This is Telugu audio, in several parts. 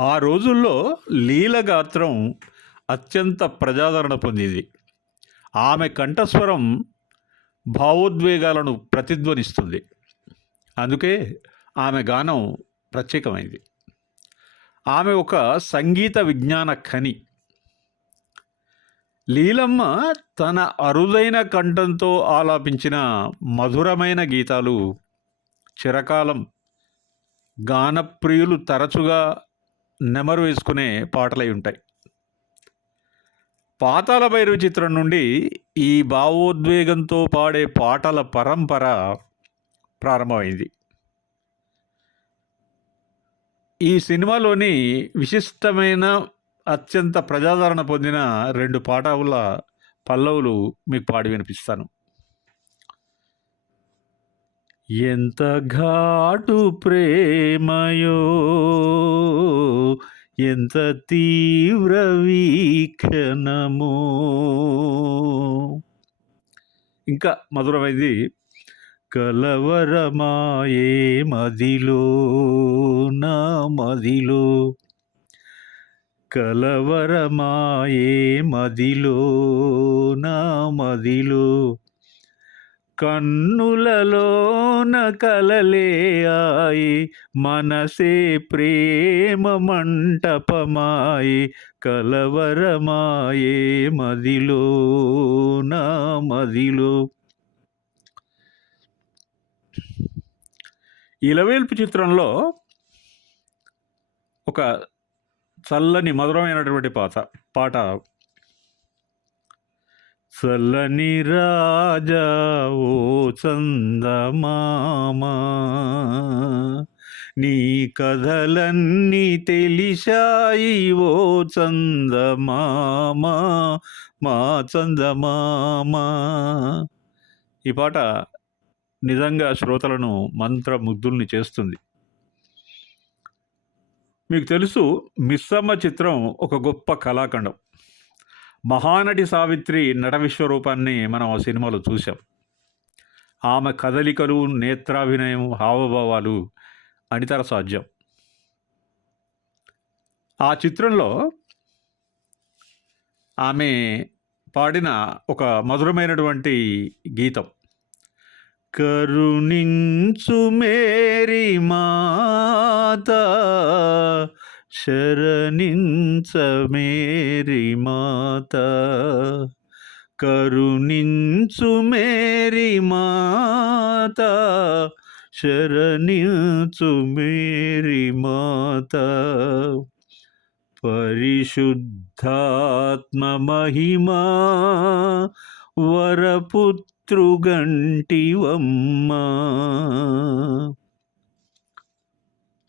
ఆ రోజుల్లో లీలగాత్రం అత్యంత ప్రజాదరణ పొందింది. ఆమె కంఠస్వరం భావోద్వేగాలను ప్రతిధ్వనిస్తుంది. అందుకే ఆమె గానం ప్రత్యేకమైంది. ఆమె ఒక సంగీత విజ్ఞాన ఖని. లీలమ్మ తన అరుదైన కంఠంతో ఆలాపించిన మధురమైన గీతాలు చిరకాలం గానప్రియులు తరచుగా నెమరు వేసుకునే పాటలై ఉంటాయి. పాతాల భైరవ చిత్రం నుండి ఈ భావోద్వేగంతో పాడే పాటల పరంపర ప్రారంభమైంది. ఈ సినిమాలోని విశిష్టమైన అత్యంత ప్రజాదరణ పొందిన రెండు పాటల పల్లవులు మీకు పాడి వినిపిస్తాను. ఎంత ఘాటు ప్రేమయో ఎంత తీవ్ర వీక్షణమో. ఇంకా మధురమైంది. కలవరమాయే మదిలో నా మదిలో. కలవరమాయే మదిలో నా మదిలో. కన్నులలోన కలలే ఆయి మనసే ప్రేమ మంటపమాయి కలవరమాయే మదిలో నా మదిలో. ఇలవేల్పు చిత్రంలో ఒక చల్లని మధురమైనటువంటి పాట పాట చల్లని రాజా ఓ చందమామా. నీ కథలన్నీ తెలిసాయి ఓ చందమామా మా చందమామా. ఈ పాట నిజంగా శ్రోతలను మంత్రముగ్ధుల్ని చేస్తుంది. మీకు తెలుసు మిస్సమ్మ చిత్రం ఒక గొప్ప కళాఖండం. మహానటి సావిత్రి నట విశ్వరూపాన్ని మనం ఆ సినిమాలో చూసాం ఆమె కదలికలు నేత్రాభినయం హావభావాలు అనితర సాధ్యం. ఆ చిత్రంలో ఆమె పాడిన ఒక మధురమైనటువంటి గీతం. కరుణించు మేరీ మాత శరణించమేరి మాత కరుణించు మేరి మాత శరణించు మేరి మాత పరిశుద్ధాత్మ మహిమా వరపుత్రుగంటివమ్మ.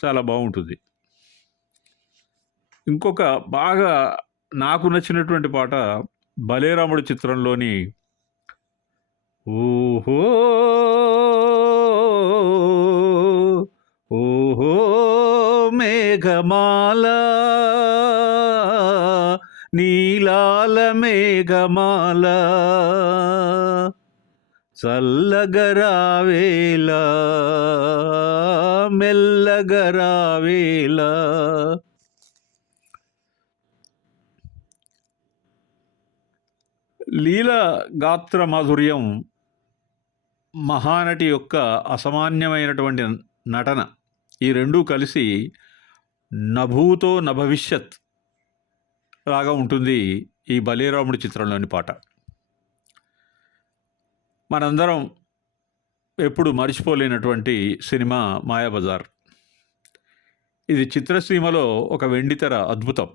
చాలా బాగుంటుంది. ఇంకొక బాగా నాకు నచ్చినటువంటి పాట బలేరాముడు చిత్రంలోని ఓహో ఓహో మేఘమాల నీలాల మేఘమాల చల్లగరావేలా మెల్లగరావేలా లీల గాత్ర మాధుర్యం మహానటి యొక్క అసామాన్యమైనటువంటి నటన. ఈ రెండూ కలిసి నభూతో నభవిష్యత్ లాగా ఉంటుంది ఈ బలీరాముడి చిత్రంలోని పాట. మనందరం ఎప్పుడు మర్చిపోలేనటువంటి సినిమా మాయాబజార్. ఇది చిత్రసీమలో ఒక వెండితెర అద్భుతం.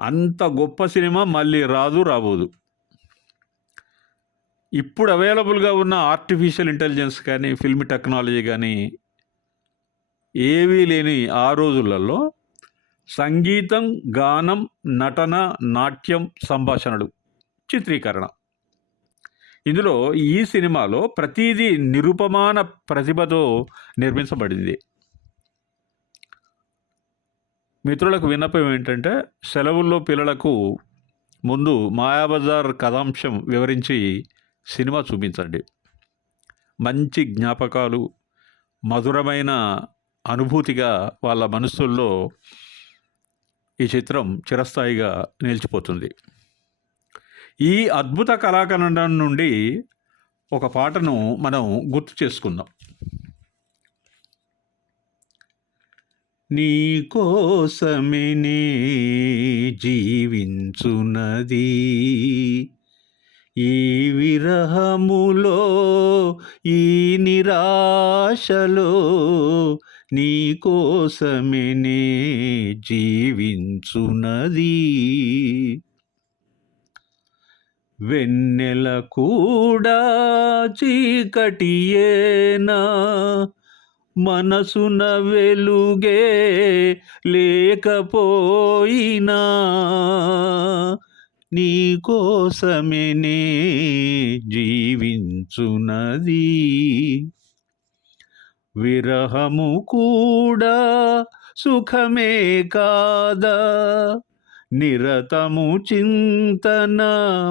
అంత గొప్ప సినిమా మళ్ళీ రాదు రాబోదు. ఇప్పుడు అవైలబుల్గా ఉన్న ఆర్టిఫిషియల్ ఇంటెలిజెన్స్ కానీ ఫిల్మ్ టెక్నాలజీ కానీ ఏవీ లేని ఆ రోజులలో సంగీతం గానం నటన నాట్యం సంభాషణలు చిత్రీకరణ. ఇందులో ఈ సినిమాలో ప్రతిదీ నిరుపమాన ప్రతిభతో నిర్మించబడింది. మిత్రులకు విన్నపం ఏంటంటే సెలవుల్లో పిల్లలకు ముందు మాయాబజార్ కథాంశం వివరించి సినిమా చూపించండి. మంచి జ్ఞాపకాలు మధురమైన అనుభూతిగా వాళ్ళ మనస్సుల్లో ఈ చిత్రం చిరస్థాయిగా నిలిచిపోతుంది. ఈ అద్భుత కళాఖండం నుండి ఒక పాటను మనం గుర్తు చేసుకుందాం. నీ కోసమే జీవించునది. ఈ విరహములో ఈ నిరాశలో నీ కోసమే జీవించునది. వెన్నెల కూడా చీకటియేనా? మనసున వెలుగే లేకపోయినా నీ కోసమే నే విరహము కూడా సుఖమే కాదా? నిరతము చింతన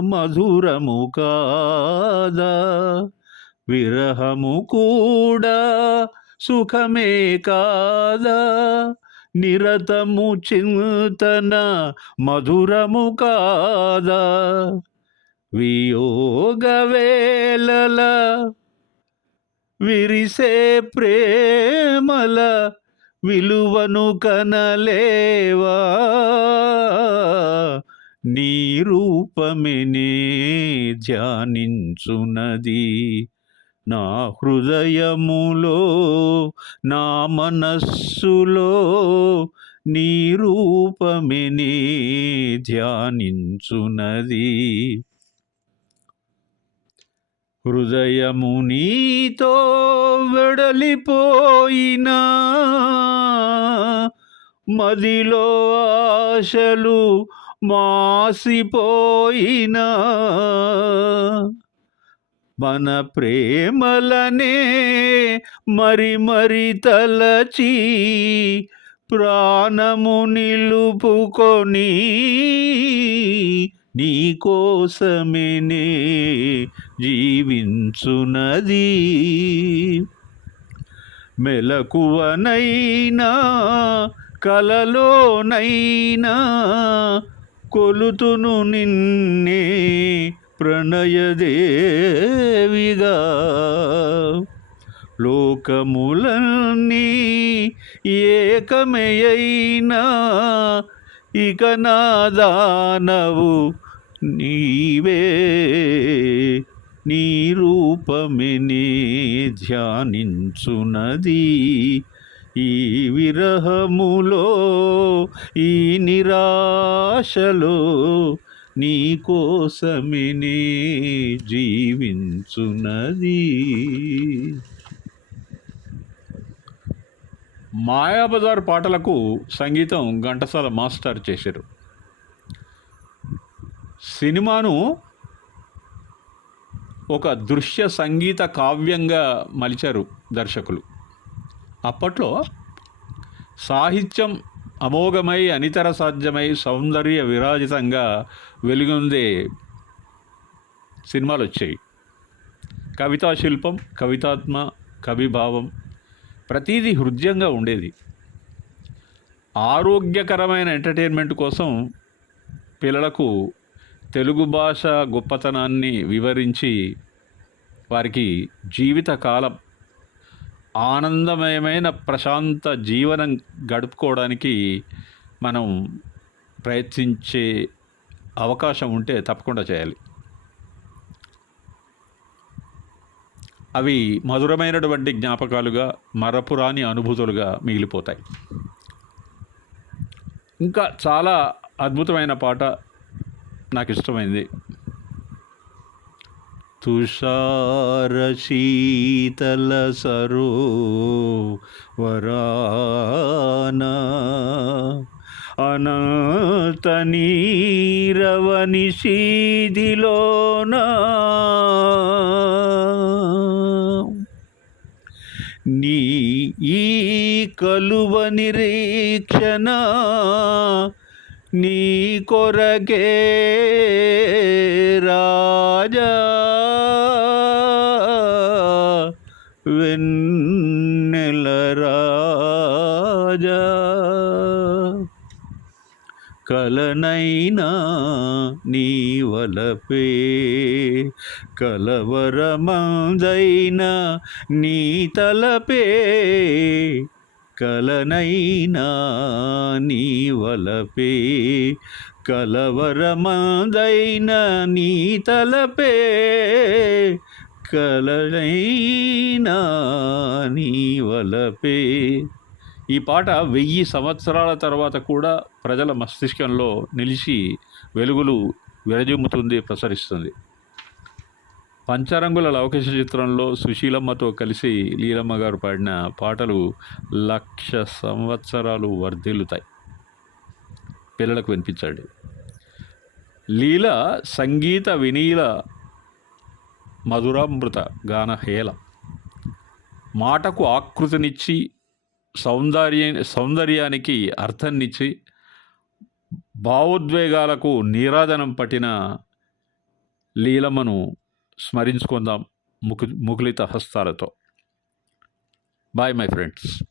మధురము కాదా? విరహము కూడా సుఖమే కాదా? నిరతము చింతన మధురము కాదా? వియోగ వేళల విరిసే ప్రేమల విలువను కనలేవా? నీ రూపమే ధ్యానించునది. నా హృదయములో నా మనస్సులో నీ రూపమిని ధ్యానించునది. హృదయము నీతో వెడలిపోయినా మదిలో ఆశలు మాసిపోయినా మన ప్రేమలనే మరి మరి తలచి ప్రాణము నిలుపుకొని నీ కోసమేనే జీవించునది. మెలకువనైనా కలలోనైనా కొలుతును నిన్నే ప్రణయదేవిగా లోకములన్నీ ఏకమయైనా ఇక నా దానవు నీవే. నీ రూపమిని ధ్యానించునది. ఈ విరహములో ఈ నిరాశలో నీ కోసమే నే మాయాబజార్ పాటలకు సంగీతం ఘంటసాల మాస్టర్ చేశారు. సినిమాను ఒక దృశ్య సంగీత కావ్యంగా మలిచారు దర్శకులు. అప్పట్లో సాహిత్యం అమోఘమై అనితర సాధ్యమై సౌందర్య విరాజితంగా వెలుగొందే సినిమాలు వచ్చాయి కవితా శిల్పం కవితాత్మ కవిభావం ప్రతీది హృదయంగా ఉండేది. ఆరోగ్యకరమైన ఎంటర్టైన్మెంట్ కోసం పిల్లలకు తెలుగు భాష గొప్పతనాన్ని వివరించి వారికి జీవితకాలం ఆనందమయమైన ప్రశాంత జీవనం గడుపుకోవడానికి మనం ప్రయత్నించే అవకాశం ఉంటే తప్పకుండా చేయాలి. అవి మధురమైనటువంటి జ్ఞాపకాలుగా మరపురాని అనుభూతులుగా మిగిలిపోతాయి. ఇంకా చాలా అద్భుతమైన పాట నాకు ఇష్టమైంది తుషారశీతల శీతల అనంత నీరవని శీదిలోనా నీ ఈ కలువ నిరీక్షణ నీ కొరకే రాజా. కలనైనా నీ వలపే కలవరమందైనా నీ తలపే కలనైనా నీ వలపే కలవరమందైనా నీ తలపే కలనైనా నీ వలపే ఈ పాట వెయ్యి సంవత్సరాల తర్వాత కూడా ప్రజల మస్తిష్కంలో నిలిచి వెలుగులు విరజిమ్ముతుంది ప్రసరిస్తుంది. పంచరంగుల లవకేశ చిత్రంలో సుశీలమ్మతో కలిసి లీలమ్మ గారు పాడిన పాటలు లక్ష సంవత్సరాలు వర్ధిల్లుతాయి. పిల్లలకు వినిపించండి. లీల సంగీత వినీల మధురామృత గానహేల మాటకు ఆకృతినిచ్చి సౌందర్య సౌందర్యానికి అర్థాన్నిచ్చి భావోద్వేగాలకు నీరాధనం పట్టిన లీలమ్మను స్మరించుకుందాం ముకు ముకులిత హస్తాలతో. Bye my friends